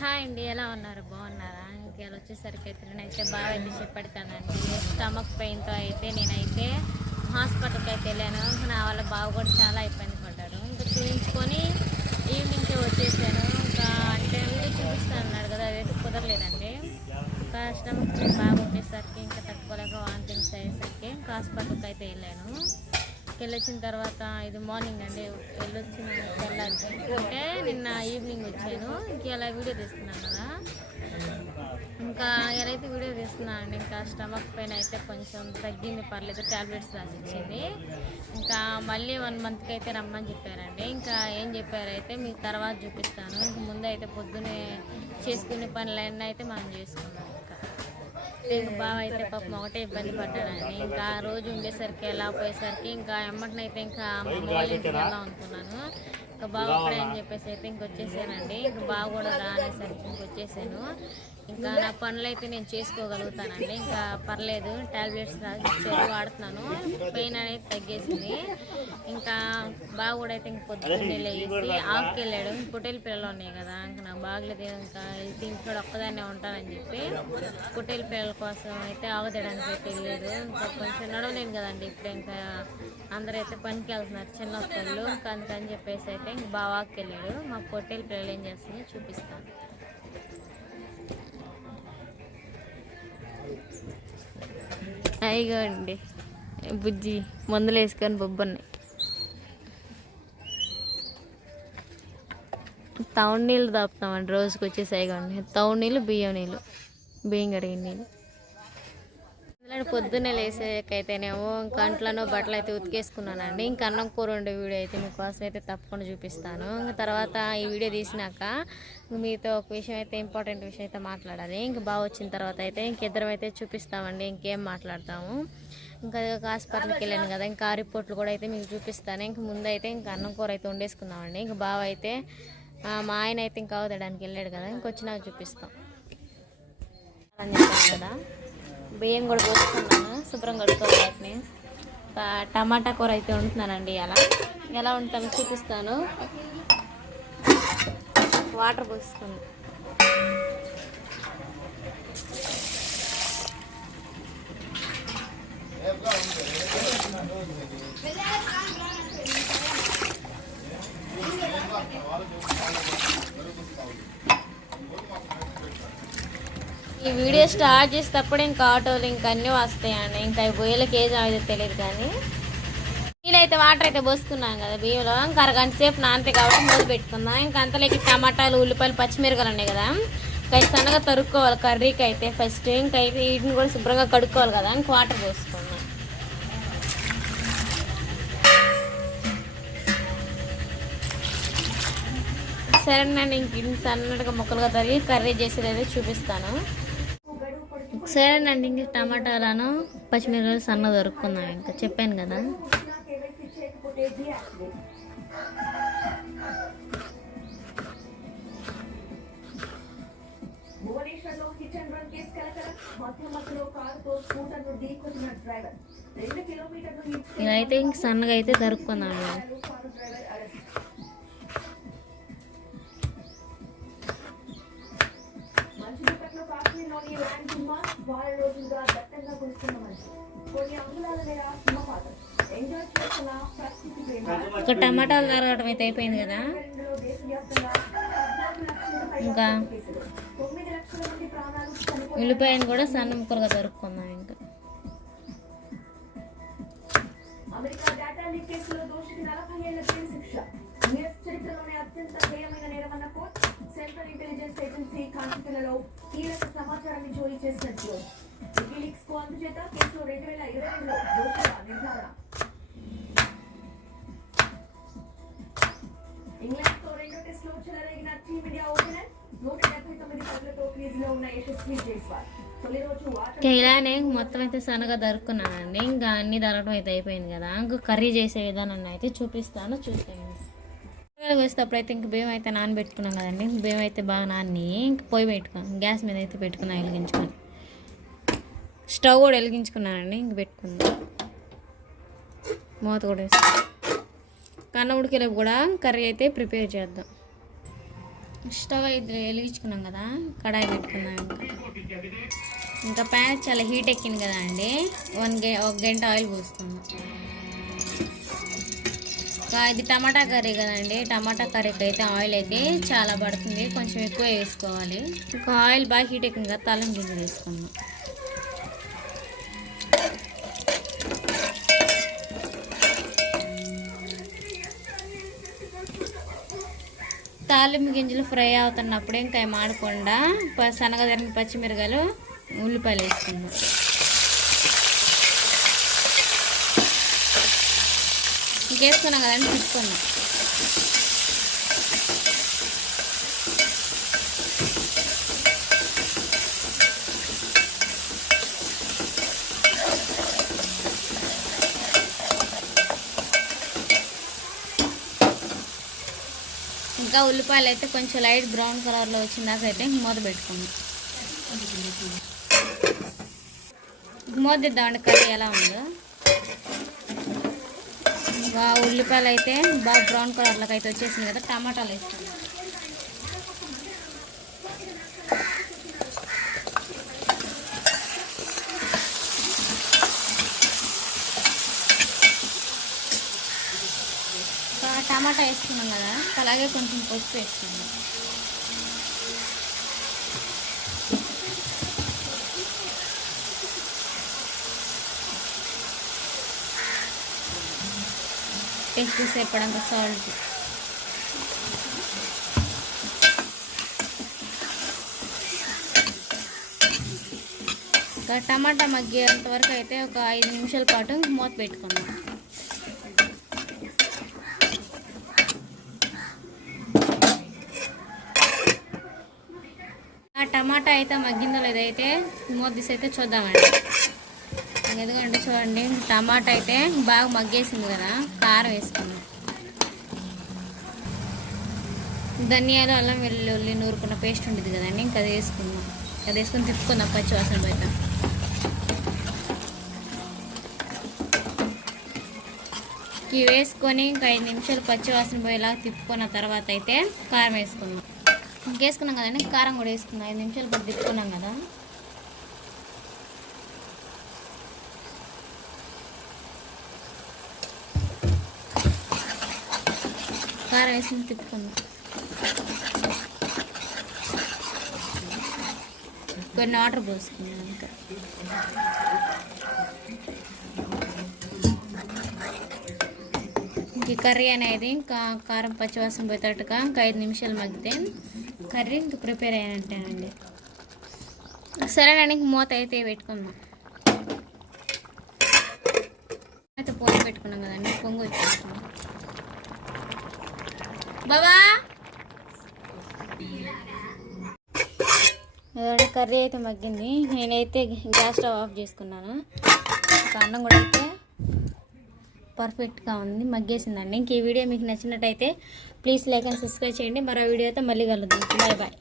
Hi అండి ఎలా ఉన్నారు? బాగున్నారా? ఇంకేళ వచ్చేసరికి అయితే నేనైతే బాగా అయితే చెప్పెడతానండి స్టమక్ పెయిన్తో అయితే నేనైతే హాస్పిటల్కి అయితే వెళ్ళాను. నా వల్ల బావ కూడా చాలా ఇబ్బంది పడ్డాడు. ఇంకా చూపించుకొని ఈవినింగ్కి వచ్చేసాను. ఇంకా అంటే చూపిస్తాను అన్నారు కదా అదైతే కుదరలేదండి. ఇంకా స్టమక్ పెయిన్ బాగా వచ్చేసరికి ఇంకా తట్టుకోలేక వాంతింగ్స్ అయ్యేసరికి ఇంకా హాస్పిటల్కి అయితే వెళ్ళాను. వెళ్ళొచ్చిన తర్వాత ఇది మార్నింగ్ అండి. వెళ్ళొచ్చిన తెల్లారి అంటే నిన్న ఈవినింగ్ వచ్చాను. ఇంక ఇలా వీడియో తీస్తున్నాను కదా. ఇంకా ఎలాగైతే అయితే వీడియో తీస్తున్నాను అండి ఇంకా స్టమక్ పెయిన్ అయితే కొంచెం తగ్గింది పర్లేదు టాబ్లెట్స్ రాసిచ్చింది. ఇంకా మళ్ళీ వన్ మంత్కి అయితే రమ్మని చెప్పారండి. ఇంకా ఏం చెప్పారైతే మీకు తర్వాత చూపిస్తాను. ఇంక ముందు అయితే పొద్దునే చేసుకునే పనులన్నీ అయితే మనం చేసుకున్నాం ఇంకా బావ అయితే పాపం ఒకటే ఇబ్బంది పడ్డాడండి. ఇంకా ఆ రోజు ఉండేసరికి ఎలా పోయేసరికి ఇంకా ఎమ్మటినైతే ఇంకా అమ్మమ్మ వాళ్ళ ఇంటికి వెళ్దాం అనుకున్నాను. ఇంకా బావ కూడా అని చెప్పేసి అయితే ఇంకొచ్చేసానండి. ఇంకా బావ కూడా రా అనేసరికి ఇంకా నా పనులు అయితే నేను చేసుకోగలుగుతానండి. ఇంకా పర్లేదు టాబ్లెట్స్ రాసి ఇచ్చారు వాడుతున్నాను. పెయిన్ అనేది తగ్గేసింది. ఇంకా బాగా కూడా అయితే ఇంక పొద్దున్నే లేచి ఆఫ్కి వెళ్ళాడు పొట్టేలు పిల్లలు ఉన్నాయి కదా ఇంకా నాకు బాగలేదు. ఇంకా వెళ్తే ఇంట్లో ఒక్కదాన్నే ఉంటానని చెప్పి పొట్టేలు పిల్లల కోసం అయితే ఆగదడానికి అయితే వెళ్ళలేదు ఇంకా కొంచెం నడవలేను కదండి ఇప్పుడు. ఇంకా అందరూ అయితే పనికి వెళ్తున్నారు చిన్న పిల్లలు ఇంకా అందుకని చెప్పేసి అయితే ఇంక బావాకి వెళ్ళాడు మా పొట్టేలు పిల్లలు ఏం చేస్తుంది చూపిస్తాను. అయ్యో అండి బుజ్జి మందులు వేసుకొని బొబ్బన్నాయి తౌడు నీళ్ళు తాపుతామండి రోజుకి వచ్చేసి అయ్యండి తౌడు నీళ్ళు బియ్యం నీళ్ళు బియ్యం కడిగిన నీళ్ళు. నేను పొద్దున్నే లేసేకైతేనేమో కంట్లను బట్టలు అయితే ఉతికేసుకున్నానండి. ఇంకా అన్నం కూర ఉండే వీడియో అయితే మీకోసం అయితే తప్పకుండా చూపిస్తాను. ఇంకా తర్వాత ఈ వీడియో తీసినాక మీతో ఒక విషయం అయితే ఇంపార్టెంట్ విషయం అయితే మాట్లాడాలి. ఇంకా బాగా వచ్చిన తర్వాత అయితే ఇంకిద్దరం అయితే చూపిస్తామండి. ఇంకేం మాట్లాడతాము. ఇంకా హాస్పిటల్కి వెళ్ళాను కదా ఇంకా ఆ రిపోర్ట్లు కూడా అయితే మీకు చూపిస్తాను. ఇంక ముందైతే ఇంకా అన్నం కూర అయితే వండేసుకుందామండి. ఇంక బావ అయితే మా ఆయన అయితే ఇంకా అవదడానికి వెళ్ళాడు కదా ఇంకొచ్చినాక చూపిస్తాం అని చెప్పాను కదా బియ్యం కూడా పోసుకున్నాను శుభ్రం కడుక్కోవాలి వాటిని. టమాటా కూర అయితే వండుతున్నానండి అలా ఎలా ఉంటామో చూపిస్తాను. వాటర్ పోసుకుంది. ఈ వీడియో స్టార్ట్ చేసేటప్పుడు ఇంకా ఆటోలు ఇంకా అన్నీ వస్తాయండి ఇంకా బొయ్యలకి ఏజ్ అనేది తెలియదు కానీ. నీళ్ళైతే వాటర్ అయితే పోసుకున్నాం కదా బియ్యంలో. ఇంకా అరగంట సేపు నాంతే కాబట్టి మూత పెట్టుకుందాం ఇంకా అంతలోకి టమాటాలు ఉల్లిపాయలు పచ్చిమిరకాయలు ఉన్నాయి కదా. ఇంకా సన్నగా తరుక్కోవాలి కర్రీకి అయితే ఫస్ట్ ఇంకా అయితే వీటిని కూడా శుభ్రంగా కడుక్కోవాలి కదా. ఇంకా వాటర్ పోసుకున్నాం. సరేనండి ఇంక ఇన్ని సన్నగా ముక్కలుగా తరిగి కర్రీ చేసేది అయితే చూపిస్తాను. సరేనండి ఇంక టమాటాలను పచ్చిమిరపకాయలు సన్న దొరుకుతున్నాం ఇంకా. చెప్పాను కదా. భువనేశ్వర్లో రన్ కేసు మధ్య మధ్యలో కారుతో డ్రైవర్ రెండు కిలోమీటర్లు ఇలా అయితే ఇంక సన్నగా అయితే దొరుకుతున్నాం వారం రోజులుగా దట్టంగా కురుస్తున్న కొన్ని అంగుళాల మీద హిమపాతం ఎంజాయ్ చేస్తున్న ప్రకృతి ఒక టమాటాలు తరగడం అయితే అయిపోయింది కదా? ఇంకా తొమ్మిది లక్షల మంది ప్రాణాలు చనిపోయారు ఉల్లిపాయను కూడా సన్న ముక్కలుగా దొరుకుకుందాం ఇంకా. అమెరికా డేటా లీక్ కేసులో దోషికి నలభై ఏళ్ళ జైలు శిక్ష. యుఎస్ చరిత్రలోనే అత్యంత హేయమైన నేరమన్న కోర్టు సాంకేతికలలో కీలక సమాచారాన్ని చోరీ చేసినట్లు. జోన్కు అందుచేత కేసు రెండు వేల ఇరవై రెండులో దోషుల నిర్ధారణ. ఇంగ్లాండ్తో రెండో టెస్ట్లో చెలరేగిన టీమిండియా ఓపెనర్ నూట డెబ్బై తొమ్మిది పదులతో క్రీజ్లో ఉన్న యశస్వి జైస్వాల్. తొలి రోజు ఇలానే మొత్తం అయితే సన్నగా దొరుకున్నానండి ఇంకా అన్ని దొరకడం అయితే అయిపోయింది కదా. ఇంకా కర్రీ చేసే విధానాన్ని అయితే చూపిస్తాను. చూసేయండి. కూరగాయలు వేసేటప్పుడు అయితే ఇంక బియ్యం అయితే నానబెట్టుకున్నాం కదండి. బియ్యం అయితే బాగా నాని ఇంక పొయ్యి పెట్టుకున్నాం. గ్యాస్ మీద అయితే పెట్టుకున్నాం వెలిగించుకొని. స్టవ్ కూడా వెలిగించుకున్నానండి ఇంక పెట్టుకుందాం మూత కూడా వేసి కన్న ఉడికేలోపు కూడా కర్రీ అయితే ప్రిపేర్ చేద్దాం. స్టవ్ అయితే వెలిగించుకున్నాం కదా కడాయి పెట్టుకున్నాం ఇంకా. ఇంకా ప్యాన్ చాలా హీట్ ఎక్కింది కదా అండి. వన్ గే ఒక గంట ఆయిల్ పోస్తున్నాం ఇది టమాటా కర్రీ కదండి. టమాటా కర్రీకి అయితే ఆయిల్ అయితే చాలా పడుతుంది. కొంచెం ఎక్కువ వేసుకోవాలి. ఇంకా ఆయిల్ బాగా హీట్ ఎక్కింది కదా తలం గింజలు వేసుకున్నాం తాలింపు గింజలు ఫ్రై అవుతున్నప్పుడు ఇంకా అవి మాడకుండా ప- సన్నగా తరిగిన పచ్చిమిరకాయలు ఉల్లిపాయలు వేసుకుందాం. ఇంకేసుకున్నాం కదండి తీసుకున్నాం. ఇంకా ఉల్లిపాయలు అయితే కొంచెం లైట్ బ్రౌన్ కలర్లో వచ్చిందాక అయితే మూత పెట్టుకున్నాం. మూత ఇద్దామండి కర్రీ ఎలా ఉందో. బాగా ఉల్లిపాయలు అయితే బాగా బ్రౌన్ కలర్లోకి అయితే వచ్చేసింది కదా టమాటాలు వేస్తాం టమాటా వేసుకున్నాం కదా అలాగే కొంచెం పసుపు వేసుకున్నాం. టేస్ట్ సరిపడంగా సాల్ట్ ఇంకా టమాటా మగ్గేంత వరకు అయితే ఒక ఐదు నిమిషాల పాటు మూత పెట్టుకున్నాం ఆ టమాటా అయితే మగ్గిందో లేదైతే మూత తీసి అయితే చూద్దామండి. ఎందుకంటే చూడండి టమాటా అయితే బాగా మగ్గేసింది కదా. కారం వేసుకున్నాం ధనియాలు అల్లం వెల్లుల్లి నూరుకున్న పేస్ట్ ఉంటుంది కదండి ఇంకా అది వేసుకుందాం అది వేసుకుని తిప్పుకుందాం పచ్చి వాసన బయట. ఇవి వేసుకొని ఇంకా ఐదు నిమిషాలు పచ్చి వాసన పోయేలా తిప్పుకున్న తర్వాత అయితే కారం వేసుకుందాం ఇంకేసుకున్నాం కదండి కారం కూడా వేసుకున్నాం. ఐదు నిమిషాలు పాటు తిప్పుకున్నాం కదా. కారం వేసి తిప్పుకుందాం కొన్ని వాటర్ పోసుకున్నాం ఇంకా ఈ కర్రీ అనేది ఇంకా కారం పచ్చివాసన పోయేటట్టుగా ఇంకా ఐదు నిమిషాలు మగ్గితే కర్రీ ఇంక ప్రిపేర్ అయినట్టేనండి సరేనండి ఇంక మూత అయితే పెట్టుకుందాం. అయితే పోసి పెట్టుకున్నాం కదండి పొంగు వచ్చేస్తున్నాం బాబా. కర్రీ అయితే మగ్గింది. నేనైతే గ్యాస్ స్టవ్ ఆఫ్ చేసుకున్నాను. అన్నం కూడా అయితే పర్ఫెక్ట్గా ఉంది మగ్గేసిందండి. ఇంక ఈ వీడియో మీకు నచ్చినట్టయితే ప్లీజ్ లైక్ అండ్ సబ్స్క్రైబ్ చేయండి. మరో వీడియోతో మళ్ళీ కలుద్దాం. Bye bye.